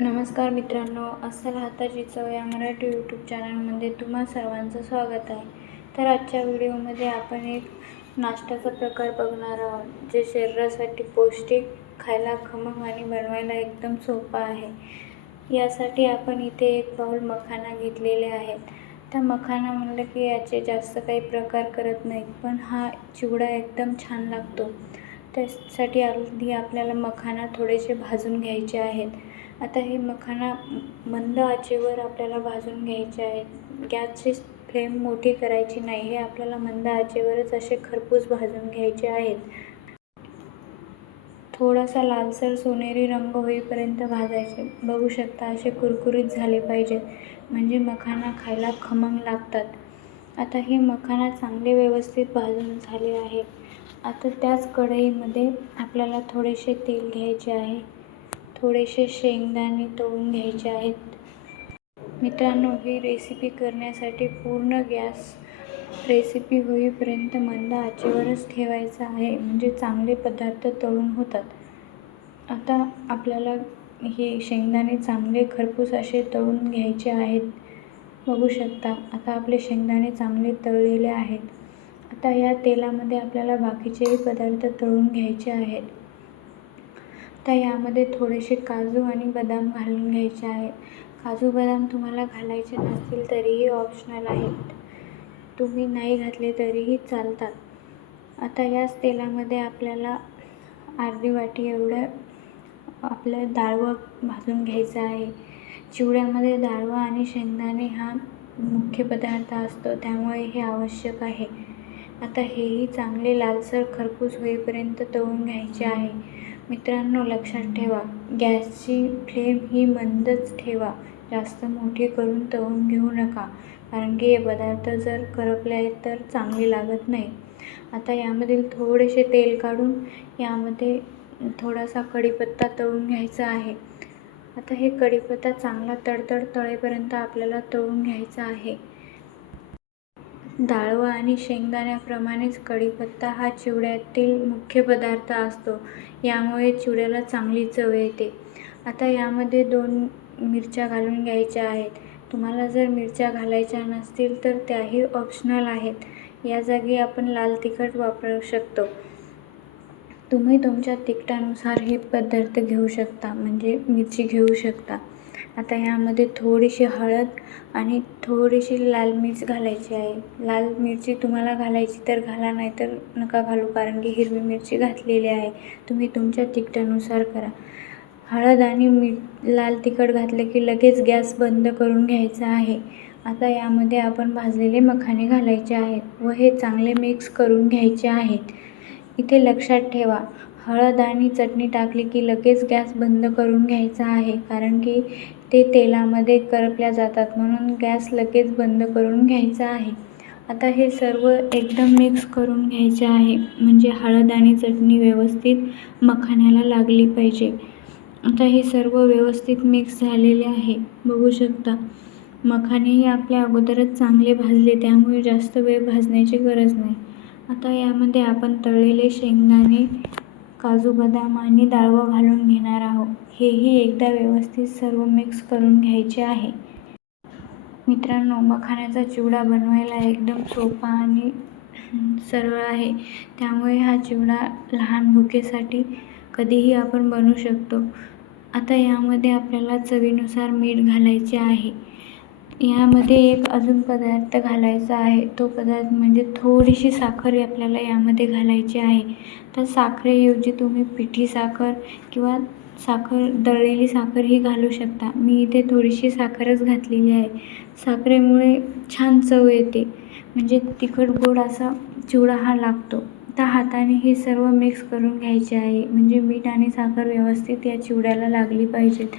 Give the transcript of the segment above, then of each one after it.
नमस्कार मित्रांनो, अस्सल हाताची चव या मराठी यूट्यूब चॅनलमध्ये तुम्हा सर्वांचं स्वागत आहे. तर आजच्या व्हिडिओमध्ये आपण एक नाश्त्याचा प्रकार बघणार आहोत, जे शरीरासाठी पौष्टिक, खायला खमंग आणि बनवायला एकदम सोपा आहे. यासाठी आपण इथे एक बाउल मखाना घेतलेले आहेत. त्या मखाना म्हणलं की याचे जास्त काही प्रकार करत नाहीत, पण हा चिवडा एकदम छान लागतो. त्यासाठी आधी आपल्याला मखाना थोडेसे भाजून घ्यायचे आहेत. आता हे मखाना मंद आचेवर आपल्याला भाजून घ्यायचे आहेत. गॅसची फ्लेम मोठी करायची नाही. हे आपल्याला मंद आचेवरच असे खरपूस भाजून घ्यायचे आहेत. थोडासा लालसर सोनेरी रंग होईपर्यंत भाजायचे. बघू शकता असे कुरकुरीत झाले पाहिजेत, म्हणजे मखाना खायला खमंग लागतात. आता हे मखाना चांगले व्यवस्थित भाजून झाले आहे. आता त्याच कढईमध्ये आपल्याला थोडेसे तेल घ्यायचे आहे. थोडेसे शेंगदाणे तळून घ्यायचे आहेत. मित्रांनो, ही रेसिपी करण्यासाठी पूर्ण गॅस रेसिपी होईपर्यंत मंद आचेवरच ठेवायचा आहे, म्हणजे चांगले पदार्थ तळून होतात. आता आपल्याला हे शेंगदाणे चांगले खरपूस असे तळून घ्यायचे आहेत. बघू शकता आता आपले शेंगदाणे चांगले तळलेले आहेत. आता या तेलामध्ये आपल्याला बाकीचेही पदार्थ तळून घ्यायचे आहेत. तर यामध्ये थोडेसे काजू आणि बदाम घालून घ्यायचे आहेत. काजू बदाम तुम्हाला घालायचे नसतील तरीही ऑप्शनल आहेत, तुम्ही नाही घातले तरीही चालतात. आता याच तेलामध्ये आपल्याला अर्धी वाटी एवढं आपलं डाळवं भाजून घ्यायचं आहे. चिवड्यामध्ये डाळवं आणि शेंगदाणे हा मुख्य पदार्थ असतो, त्यामुळे हे आवश्यक आहे. आता हेही चांगले लालसर खरपूस होईपर्यंत तळून घ्यायचे आहे. मित्रांनो, लक्षात ठेवा, गॅसची फ्लेम ही मंदच ठेवा. जास्त मोठी करून तळून घेऊ नका, कारण की हे पदार्थ जर करपले तर चांगले लागत नाही. आता यामधील थोडेसे तेल काढून यामध्ये थोडासा कढीपत्ता तळून घ्यायचा आहे. आता हे कढीपत्ता चांगला तडतड तळेपर्यंत आपल्याला तळून घ्यायचा आहे. डाळवं आणि शेंगदाण्याप्रमाणेच कढीपत्ता हा चिवड्यातील मुख्य पदार्थ असतो, यामुळे चिवड्याला चांगली चव येते. आता यामध्ये 2 मिरच्या घालून घ्यायच्या आहेत. तुम्हाला जर मिरच्या घालायच्या नसतील तर त्याही ऑप्शनल आहेत. या जागी आपण लाल तिखट वापरू शकतो. तुम्ही तुमच्या तिखटानुसार हे पदार्थ घेऊ शकता, म्हणजे मिरची घेऊ शकता. आता यामध्ये थोडीशी हळद आणि थोडीशी लाल मिर्च घालायची आहे. लाल मिरची तुम्हाला घालायची तर घाला, नाही तर नका घालू, कारण की हिरवी मिरची घातलेली आहे. तुम्ही तुमच्या तिखटानुसार करा. हळद आणि लाल तिखट घातले की लगेच गॅस बंद करून घ्यायचा आहे. आता यामध्ये आपण भाजलेले मखाने घालायचे आहेत व हे चांगले मिक्स करून घ्यायचे आहेत. इथे लक्षात ठेवा, हळद आणि चटणी टाकली की लगेच गॅस बंद करून घ्यायचा आहे, कारण की ते तेलामध्ये करपल्या जातात, म्हणून गॅस लगेच बंद करून घ्यायचा आहे. आता हे सर्व एकदम मिक्स करून घ्यायचे आहे, म्हणजे हळद आणि चटणी व्यवस्थित मखाण्याला लागली पाहिजे. आता हे सर्व व्यवस्थित मिक्स झालेले आहे. बघू शकता, मखानेही आपल्या अगोदरच चांगले भाजले, त्यामुळे जास्त वेळ भाजण्याची गरज नाही. आता यामध्ये आपण तळलेले शेंगदाणे, काजू बदाम आणि डाळवं घालून घेणार आहोत. हेही एकदा व्यवस्थित सर्व मिक्स करून घ्यायचे आहे. मित्रांनो, मखाण्याचा चिवडा बनवायला एकदम सोपा आणि सरळ आहे, त्यामुळे हा चिवडा लहान भुकेसाठी कधीही आपण बनवू शकतो. आता यामध्ये आपल्याला चवीनुसार मीठ घालायचे आहे. यामध्ये एक अजून पदार्थ घालायचा आहे, तो पदार्थ म्हणजे थोडीशी साखर आपल्याला यामध्ये घालायची आहे. तर साखरेऐवजी तुम्ही पिठी साखर किंवा दळलेली साखरही घालू शकता. मी इथे थोडीशी साखरच घातलेली आहे. साखरेमुळे छान चव येते, म्हणजे तिखट गोड असा चिवडा हा लागतो. तर हाताने हे सर्व मिक्स करून घ्यायचे आहे, म्हणजे मीठ आणि साखर व्यवस्थित या चिवड्याला लागली पाहिजेत.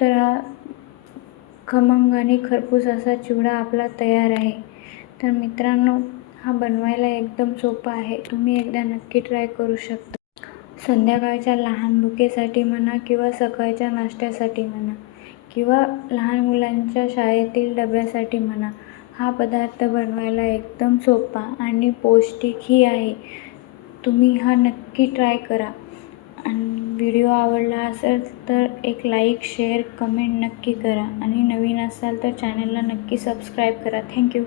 तर हा खमंग आणि खरपूस असा चिवडा आपला तयार आहे. तर मित्रांनो, हा बनवायला एकदम सोपा आहे. तुम्ही एकदा नक्की ट्राय करू शकता. संध्याकाळच्या लहान भुकेसाठी म्हणा किंवा सकाळच्या नाश्त्यासाठी म्हणा किंवा लहान मुलांच्या शाळेतील डब्यासाठी म्हणा, हा पदार्थ बनवायला एकदम सोपा आणि पौष्टिकही आहे. तुम्ही हा नक्की ट्राय करा. आणि व्हिडिओ आवडला असेल तर एक लाईक, शेअर, कमेंट नक्की करा आणि नवीन असाल तर चॅनलला नक्की सबस्क्राईब करा. थँक्यू.